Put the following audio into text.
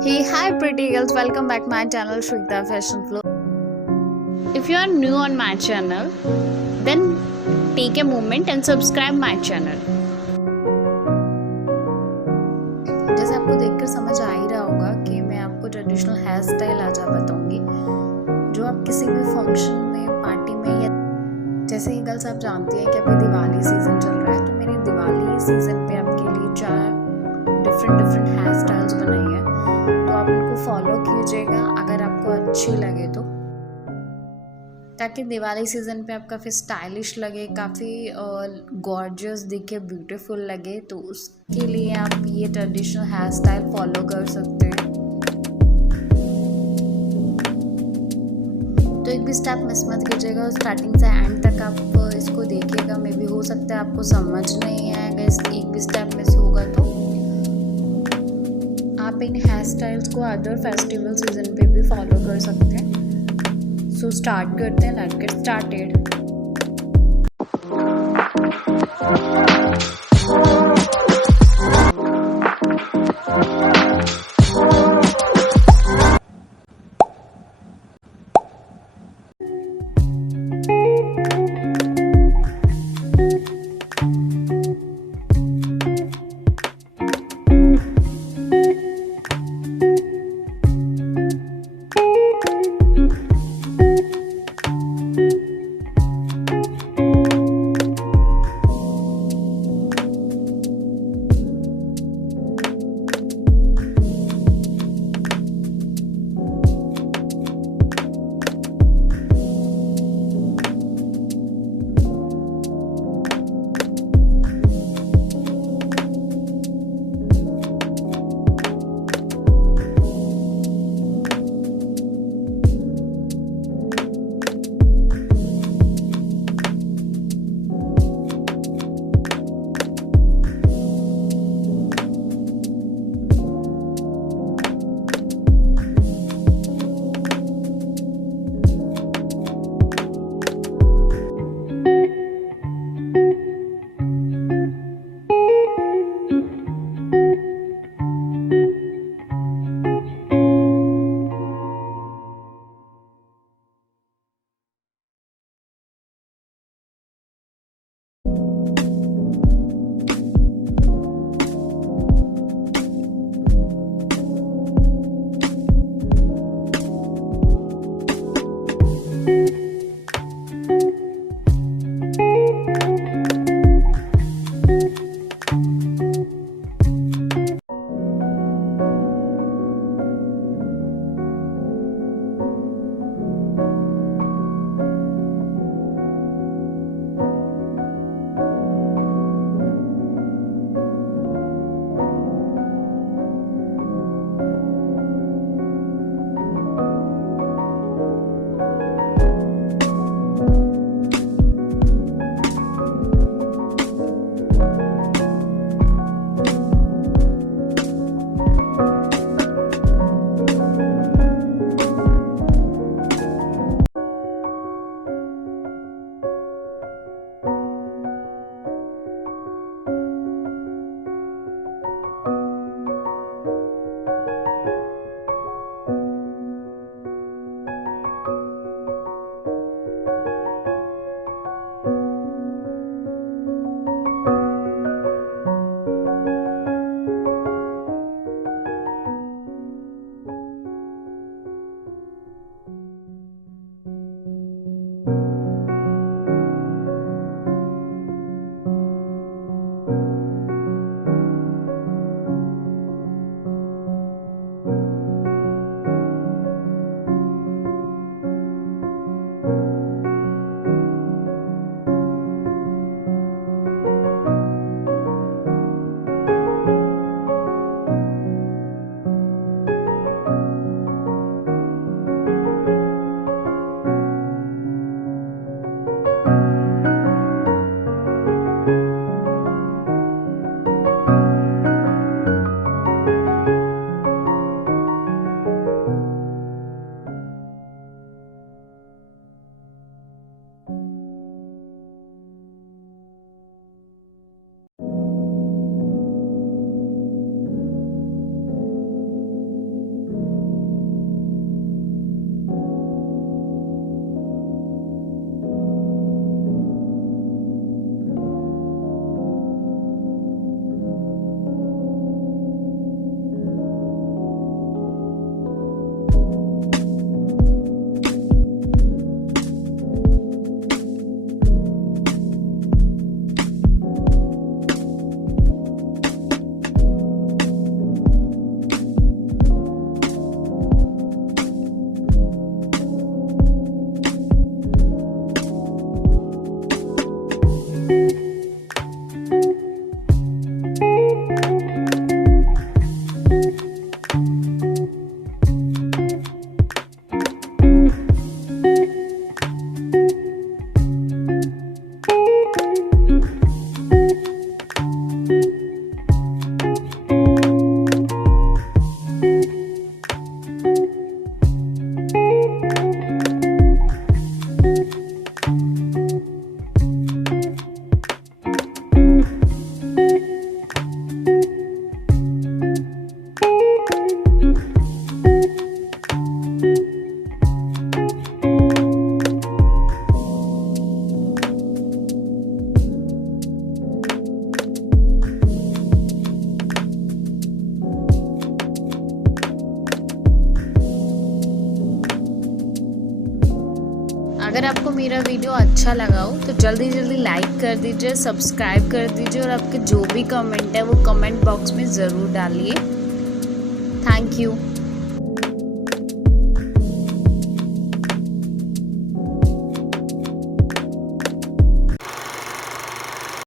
Hey, hi pretty girls, welcome back my channel Shrita Fashion Flow. If you are new on my channel, then take a moment and subscribe my channel. जैसे आपको देखकर समझ आ ही रहा होगा कि मैं आपको ट्रेडिशनल हेयर स्टाइल आज बताऊंगी जो आप किसी भी फंक्शन में, पार्टी में या जैसे ही गर्ल्स आप जानती हैं कि अभी दिवाली सीजन चल रहा है, तो मेरी दिवाली सीजन पे आपके लिए 4 डिफरेंट हेयर स्टाइल्स बनाई है, तो आप इनको फॉलो कीजिएगा अगर आपको अच्छी लगे तो, ताकि दिवाली सीजन पे आप काफ़ी स्टाइलिश लगे, काफ़ी गॉर्जियस दिखे, ब्यूटीफुल लगे। तो उसके लिए आप ये ट्रेडिशनल हेयर स्टाइल फॉलो कर सकते हैं। तो एक भी स्टेप मिस मत कीजिएगा और स्टार्टिंग से एंड तक आप इसको देखिएगा। मे बी हो सकता है आपको समझ नहीं आएगा, एक भी स्टेप मिस होगा तो आप इन हेयर स्टाइल्स को अदर फेस्टिवल सीजन पे भी फॉलो कर सकते हैं। सो स्टार्ट करते हैं, लेट्स गेट स्टार्टेड। अगर आपको मेरा वीडियो अच्छा लगा हो तो जल्दी जल्दी लाइक कर दीजिए, सब्सक्राइब कर दीजिए और आपके जो भी कमेंट है वो कमेंट बॉक्स में ज़रूर डालिए। Thank you.